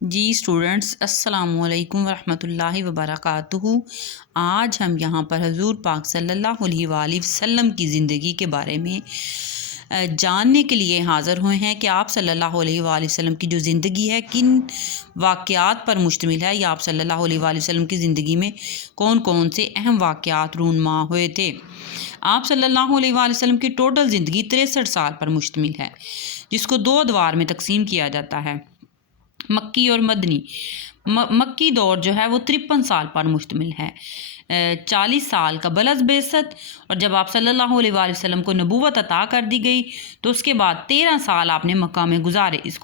جی students, السلام علیکم ورحمۃ اللہ وبرکاتہ۔ آج ہم یہاں پر حضور پاک صلی اللہ علیہ وآلہ وسلم کی زندگی کے بارے میں جاننے کے لیے حاضر ہوئے ہیں کہ آپ صلی اللہ علیہ وآلہ وسلم کی جو زندگی ہے کن واقعات پر مشتمل ہے، یا آپ صلی اللہ علیہ وآلہ وسلم کی زندگی میں کون کون سے اہم واقعات رونما ہوئے تھے۔ آپ صلی اللہ علیہ وآلہ وسلم کی ٹوٹل زندگی 63 سال پر مشتمل ہے، جس کو 2 ادوار میں تقسیم کیا جاتا ہے، مکی اور مدنی۔ مکی دور جو ہے وہ 53 سال پر مشتمل ہے، 40 سال کا بلز بعثت، اور جب آپ صلی اللہ علیہ وآلہ وسلم کو نبوت عطا کر دی گئی تو اس کے بعد 13 سال آپ نے مکہ میں گزارے۔ اس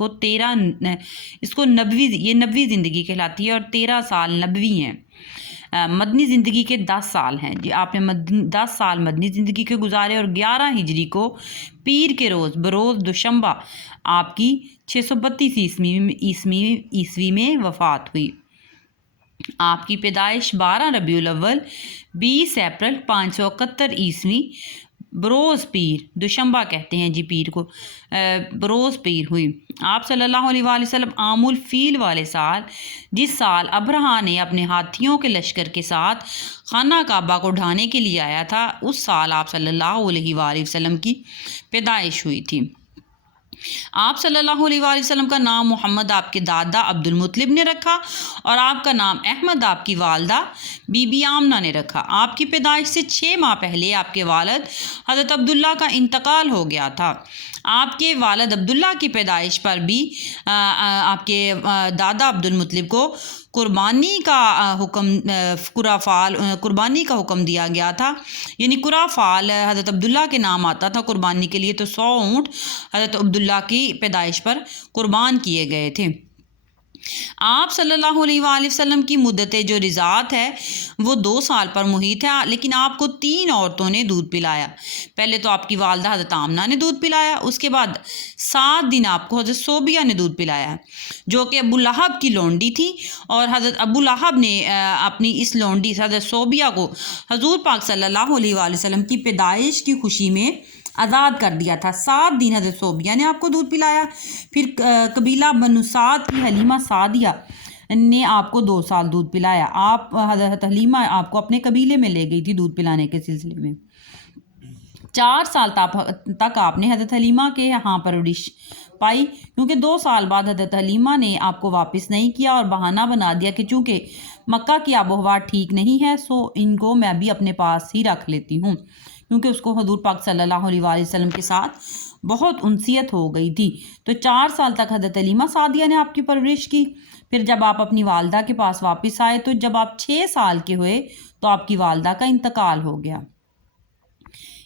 کو نبوی زندگی کہلاتی ہے، اور 13 سال نبوی ہیں۔ مدنی زندگی کے 10 سال ہیں جی، آپ نے 10 سال مدنی زندگی کے گزارے، اور 11 ہجری کو پیر کے روز بروز دوشنبہ آپ کی 632 عیسوی میں وفات ہوئی۔ آپ کی پیدائش 12 ربیع الاول 20 اپریل 571 عیسوی بروز پیر، دوشنبہ کہتے ہیں جی پیر کو، بروز پیر ہوئی۔ آپ صلی اللہ علیہ وآلہ وسلم عام الفیل والے سال، جس سال ابرہہ نے اپنے ہاتھیوں کے لشکر کے ساتھ خانہ کعبہ کو ڈھانے کے لیے آیا تھا، اس سال آپ صلی اللہ علیہ وآلہ وسلم کی پیدائش ہوئی تھی۔ آپ صلی اللہ علیہ وآلہ وسلم کا نام محمد آپ کے دادا عبد المطلب نے رکھا، اور آپ کا نام احمد آپ کی والدہ بی بی آمنہ نے رکھا۔ آپ کی پیدائش سے 6 ماہ پہلے آپ کے والد حضرت عبداللہ کا انتقال ہو گیا تھا۔ آپ کے والد عبداللہ کی پیدائش پر بھی آپ کے دادا عبد المطلب کو قربانی کا حکم دیا گیا تھا، یعنی قرہ فال حضرت عبداللہ کے نام آتا تھا قربانی کے لیے، تو 100 اونٹ حضرت عبداللہ کی پیدائش پر قربان کیے گئے تھے۔ آپ صلی اللہ علیہ وآلہ وسلم کی مدت جو رضاعت ہے وہ 2 سال پر محیط ہے، لیکن آپ کو 3 عورتوں نے دودھ پلایا۔ پہلے تو آپ کی والدہ حضرت آمنہ نے دودھ پلایا، اس کے بعد 7 دن آپ کو حضرت صوبیہ نے دودھ پلایا، جو کہ ابو لہب کی لونڈی تھی، اور حضرت ابو لہب نے اپنی اس لونڈی حضرت صوبیہ کو حضور پاک صلی اللہ علیہ وآلہ وسلم کی پیدائش کی خوشی میں آزاد کر دیا تھا۔ 7 دن حضرت صوبیہ نے آپ کو دودھ پلایا۔ پھر قبیلہ بنو سعد کی حلیمہ سعدیہ نے آپ کو 2 سال دودھ پلایا۔ حضرت حلیمہ آپ کو اپنے قبیلے میں لے گئی تھی دودھ پلانے کے سلسلے میں۔ 4 سال تک آپ نے حضرت حلیمہ کے یہاں پرورش پائی، کیونکہ 2 سال بعد حضرت حلیمہ نے آپ کو واپس نہیں کیا، اور بہانہ بنا دیا کہ چونکہ مکہ کی آب و ہوا ٹھیک نہیں ہے، سو ان کو میں بھی اپنے پاس ہی رکھ لیتی ہوں، کیونکہ اس کو حضور پاک صلی اللہ علیہ وآلہ وسلم کے ساتھ بہت انسیت ہو گئی تھی۔ تو 4 سال تک حضرت حلیمہ سعدیہ نے آپ کی پرورش کی۔ پھر جب آپ اپنی والدہ کے پاس واپس آئے تو جب آپ 6 سال کے ہوئے تو آپ کی والدہ کا انتقال ہو گیا۔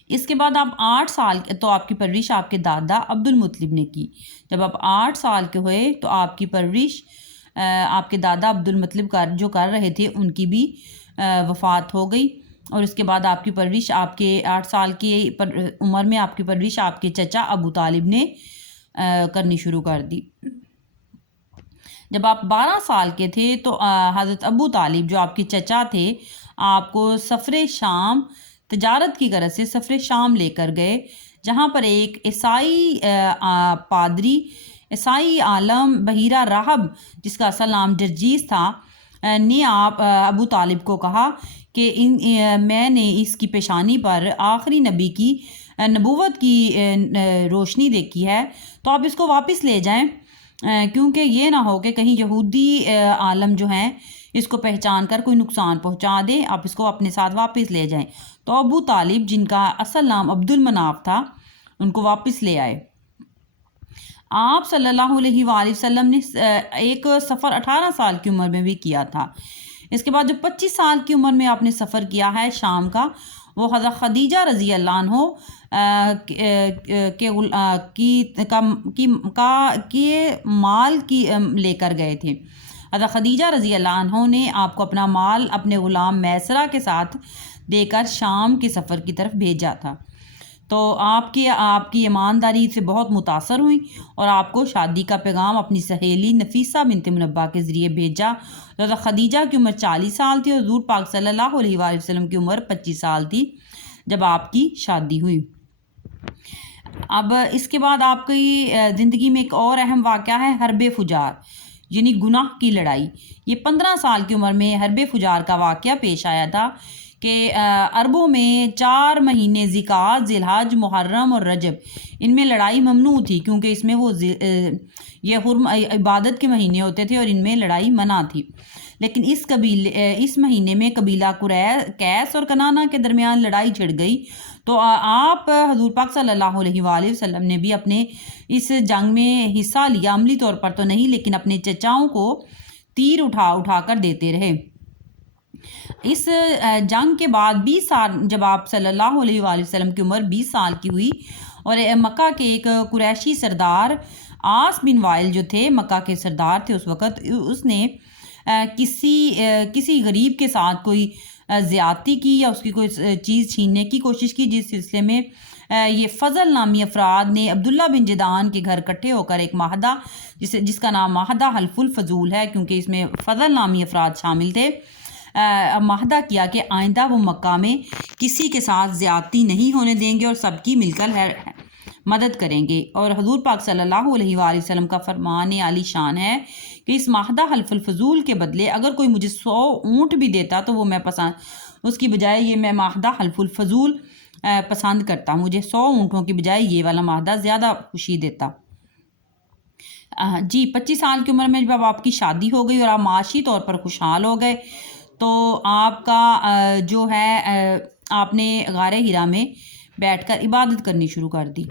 اس کے بعد آپ 8 سال تو آپ کی پرورش آپ کے دادا عبد المطلب نے کی۔ جب آپ 8 سال کے ہوئے تو آپ کی پرورش آپ کے دادا عبد المطلب جو کر رہے تھے ان کی بھی وفات ہو گئی، اور اس کے بعد آپ کی پرورش آپ کے 8 سال کی عمر میں آپ کی پرورش آپ کے چچا ابو طالب نے کرنی شروع کر دی۔ جب آپ 12 سال کے تھے تو حضرت ابو طالب جو آپ کے چچا تھے آپ کو سفر شام، تجارت کی غرض سے سفر شام لے کر گئے، جہاں پر ایک عیسائی پادری، عیسائی عالم بحیرہ راہب جس کا اصل نام جرجیس تھا، نے ابو طالب کو کہا کہ میں نے اس کی پیشانی پر آخری نبی کی نبوت کی روشنی دیکھی ہے، تو آپ اس کو واپس لے جائیں، کیونکہ یہ نہ ہو کہ کہیں یہودی عالم جو ہیں اس کو پہچان کر کوئی نقصان پہنچا دے، آپ اس کو اپنے ساتھ واپس لے جائیں۔ تو ابو طالب جن کا اصل نام عبد المناف تھا ان کو واپس لے آئے۔ آپ صلی اللہ علیہ وآلہ وسلم نے ایک سفر 18 سال کی عمر میں بھی کیا تھا۔ اس کے بعد جو 25 سال کی عمر میں آپ نے سفر کیا ہے شام کا، وہ حضرت خدیجہ رضی اللہ عنہ کے مال کی لے کر گئے تھے۔ حضرت خدیجہ رضی اللہ عنہ نے آپ کو اپنا مال اپنے غلام میسرہ کے ساتھ دے کر شام کے سفر کی طرف بھیجا تھا، تو آپ کی ایمانداری سے بہت متاثر ہوئی، اور آپ کو شادی کا پیغام اپنی سہیلی نفیسہ بنت منبہ کے ذریعے بھیجا۔ حضرت خدیجہ کی عمر 40 سال تھی، اور حضور پاک صلی اللہ علیہ وآلہ وسلم کی عمر 25 سال تھی جب آپ کی شادی ہوئی۔ اب اس کے بعد آپ کی زندگی میں ایک اور اہم واقعہ ہے حرب فجار، یعنی گناہ کی لڑائی۔ یہ 15 سال کی عمر میں حرب فجار کا واقعہ پیش آیا تھا کہ عربوں میں 4 مہینے ذیقعد، ذی الحج، محرم اور رجب، ان میں لڑائی ممنوع تھی، کیونکہ اس میں یہ حرم عبادت کے مہینے ہوتے تھے اور ان میں لڑائی منع تھی۔ لیکن اس مہینے میں قبیلہ قیس اور کنانہ کے درمیان لڑائی چھڑ گئی، تو آپ حضور پاک صلی اللہ علیہ وآلہ وسلم نے بھی اپنے اس جنگ میں حصہ لیا، عملی طور پر تو نہیں، لیکن اپنے چچاؤں کو تیر اٹھا کر دیتے رہے۔ اس جنگ کے بعد 20 سال، جب آپ صلی اللہ علیہ وآلہ وسلم کی عمر 20 سال کی ہوئی، اور مکہ کے ایک قریشی سردار عاص بن وائل جو تھے، مکہ کے سردار تھے اس وقت، اس نے کسی غریب کے ساتھ کوئی زیادتی کی یا اس کی کوئی چیز چھیننے کی کوشش کی، جس سلسلے میں یہ فضل نامی افراد نے عبداللہ بن جدعان کے گھر اکٹھے ہو کر ایک معاہدہ، جس کا نام معاہدہ حلف الفضول ہے، کیونکہ اس میں فضل نامی افراد شامل تھے، معاہدہ کیا کہ آئندہ وہ مکہ میں کسی کے ساتھ زیادتی نہیں ہونے دیں گے اور سب کی مل کر مدد کریں گے۔ اور حضور پاک صلی اللہ علیہ وآلہ وسلم کا فرمان عالی شان ہے کہ اس معاہدہ حلف الفضول کے بدلے اگر کوئی مجھے 100 اونٹ بھی دیتا تو وہ میں اس کی بجائے یہ میں معاہدہ حلف الفضول پسند کرتا، مجھے 100 اونٹوں کی بجائے یہ والا معاہدہ زیادہ خوشی دیتا۔ جی 25 سال کی عمر میں جب آپ کی شادی ہو گئی اور آپ معاشی طور پر خوشحال ہو گئے، تو آپ کا جو ہے آپ نے غار ہرا میں بیٹھ کر عبادت کرنی شروع کر دی۔